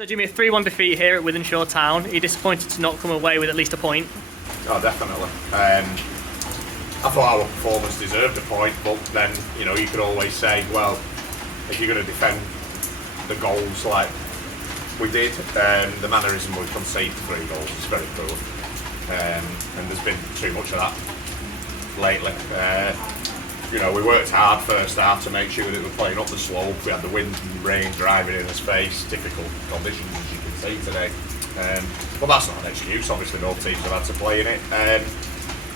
So Jimmy, a 3-1 defeat here at Wythenshawe Town. Are you disappointed to not come away with at least a point? Oh, definitely. I thought our performance deserved a point, but then, you could always say, well, if you're going to defend the goals like we did, the mannerism we concede 3 goals is very poor. And there's been too much of that lately. We worked hard first half to make sure that we were playing up the slope. We had the wind and rain driving in us face, difficult conditions as you can see today. But that's not an excuse, obviously both teams have had to play in it.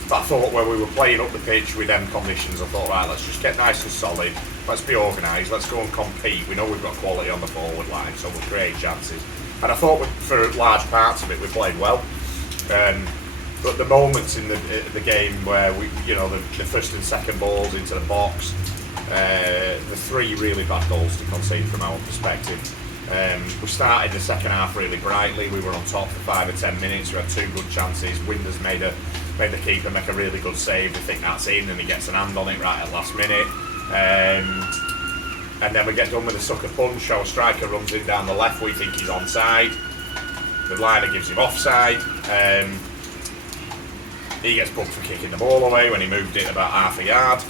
But I thought when we were playing up the pitch with them conditions, I thought, right, let's just get nice and solid, let's be organised, let's go and compete. We know we've got quality on the forward line, so we'll create chances. And I thought for large parts of it we played well. But the moments in the game where the first and second balls into the box, the 3 really bad goals to concede from our perspective. We started the second half really brightly. We were on top for 5 or 10 minutes. We had 2 good chances. Winders made the keeper make a really good save. We think that's in, and he gets an hand on it right at the last minute. And then we get done with a sucker punch. Our striker runs in down the left. We think he's onside. The liner gives him offside. He gets booked for kicking the ball away when he moved it about half a yard,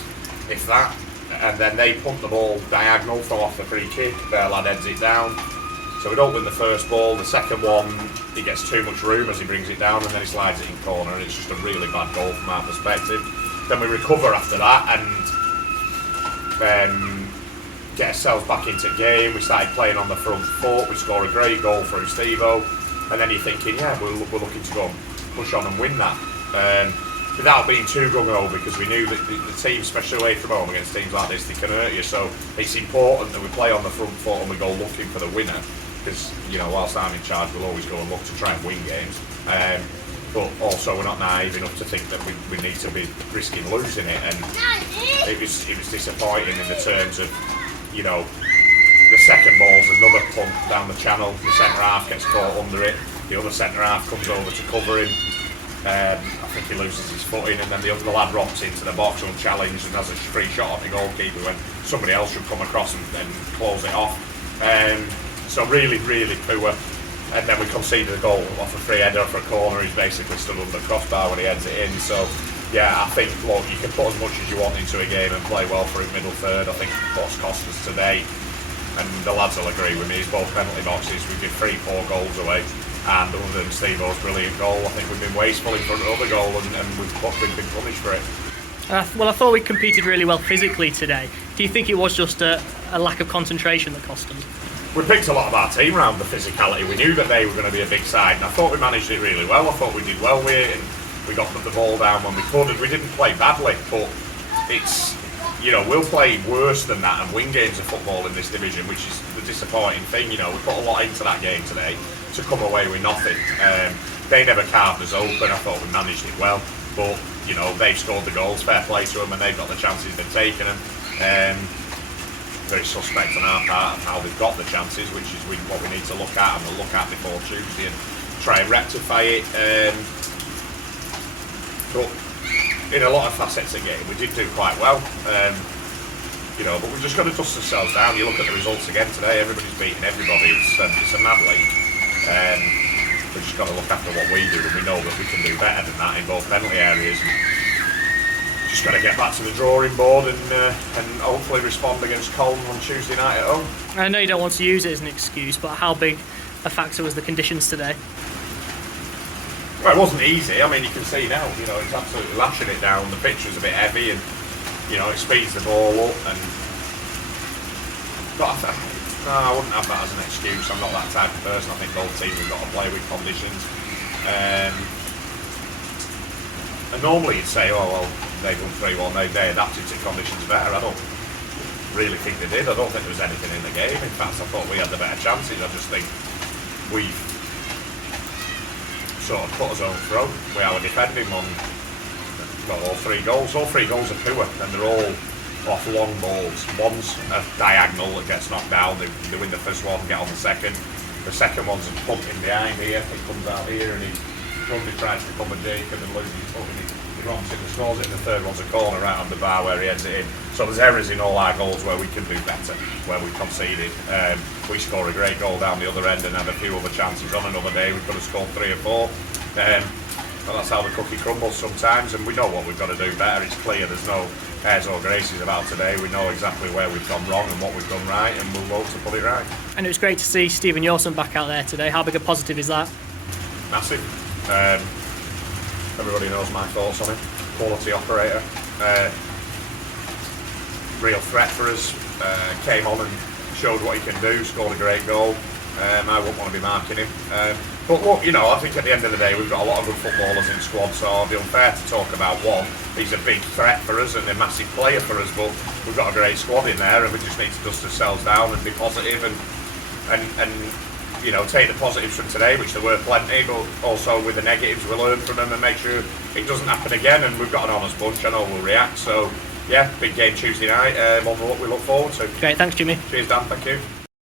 if that. And then they punt the ball diagonal from off the free kick. Their lad heads it down. So we don't win the first ball. The second one, he gets too much room as he brings it down, and then he slides it in corner, and it's just a really bad goal from our perspective. Then we recover after that and get ourselves back into the game. We started playing on the front foot. We score a great goal through Steve-O, and then you're thinking, yeah, we're looking to go and push on and win that. Without being too gung-ho, because we knew that the team, especially away from home against teams like this, they can hurt you. So it's important that we play on the front foot and we go looking for the winner. Because whilst I'm in charge, we'll always go and look to try and win games. But also we're not naive enough to think that we need to be risking losing it. And it was disappointing in the terms of the second ball's another punt down the channel. The centre half gets caught under it. The other centre half comes over to cover him. I think he loses his footing, and then the other lad rocks into the box unchallenged and has a free shot at the goalkeeper when somebody else should come across and close it off. So really, really poor. And then we conceded a goal off a free header for a corner. He's basically stood under the crossbar when he heads it in. So yeah, I think you can put as much as you want into a game and play well through middle third. I think what's cost us today, and the lads will agree with me, is both penalty boxes. We give 3 poor goals away. And other than Steve-O's brilliant goal, I think we've been wasteful in front of the other goal, and we've been punished for it. Well, I thought we competed really well physically today. Do you think it was just a lack of concentration that cost them? We picked a lot of our team around the physicality. We knew that they were going to be a big side, and I thought we managed it really well. I thought we did well with it, and we got the ball down when we could, and we didn't play badly, but it's, we'll play worse than that and win games of football in this division, which is the disappointing thing. We put a lot into that game today to come away with nothing. They never carved us open. I thought we managed it well, but they've scored the goals, fair play to them, and they've got the chances, they've taken them. Very suspect on our part of how they've got the chances, which is what we need to look at, and we'll look at before Tuesday and try and rectify it. But in a lot of facets of the game, we did do quite well. But we've just got to dust ourselves down. You look at the results again today, everybody's beating everybody. It's a mad league. We've just got to look after what we do, and we know that we can do better than that in both penalty areas. Just got to get back to the drawing board and hopefully respond against Colne on Tuesday night at home. I know you don't want to use it as an excuse, but how big a factor was the conditions today? Well, it wasn't easy. I mean, you can see now, it's absolutely lashing it down. The pitch was a bit heavy, and it speeds the ball up. But I wouldn't have that as an excuse. I'm not that type of person. I think both teams have got to play with conditions. And normally you'd say, oh well, they've won 3-1. They adapted to conditions better. I don't really think they did. I don't think there was anything in the game. In fact, I thought we had the better chances. I just think we've sort of cut us own throat with our defending on all 3 goals. All 3 goals are poor, and they're all off long balls. One's a diagonal that gets knocked down. They win the first one, get on the second. The second one's a punt in behind here. It comes out here, and he tries to cover Jacob and loses his foot, and he romps it and scores it, and the third one's a corner right on the bar where he heads it in. So there's errors in all our goals where we can do better, where we conceded. We score a great goal down the other end and had a few other chances on another day. We could have scored 3 or 4. But that's how the cookie crumbles sometimes, and we know what we've got to do better. It's clear there's no airs or graces about today. We know exactly where we've gone wrong and what we've done right, and we'll work to put it right. And it was great to see Stephen Yawson back out there today. How big a positive is that? Massive. Everybody knows my thoughts on him. Quality operator. Real threat for us. Came on and showed what he can do, scored a great goal. I wouldn't want to be marking him. But look, you know, I think at the end of the day we've got a lot of good footballers in squad, so it'd be unfair to talk about one. He's a big threat for us and a massive player for us, but we've got a great squad in there, and we just need to dust ourselves down and be positive and you know, take the positives from today, which there were plenty, but also with the negatives we learn from them and make sure it doesn't happen again. And we've got an honest bunch. I know we'll react. So yeah, big game Tuesday night. One we look forward to. Great, thanks Jimmy. Cheers Dan, thank you.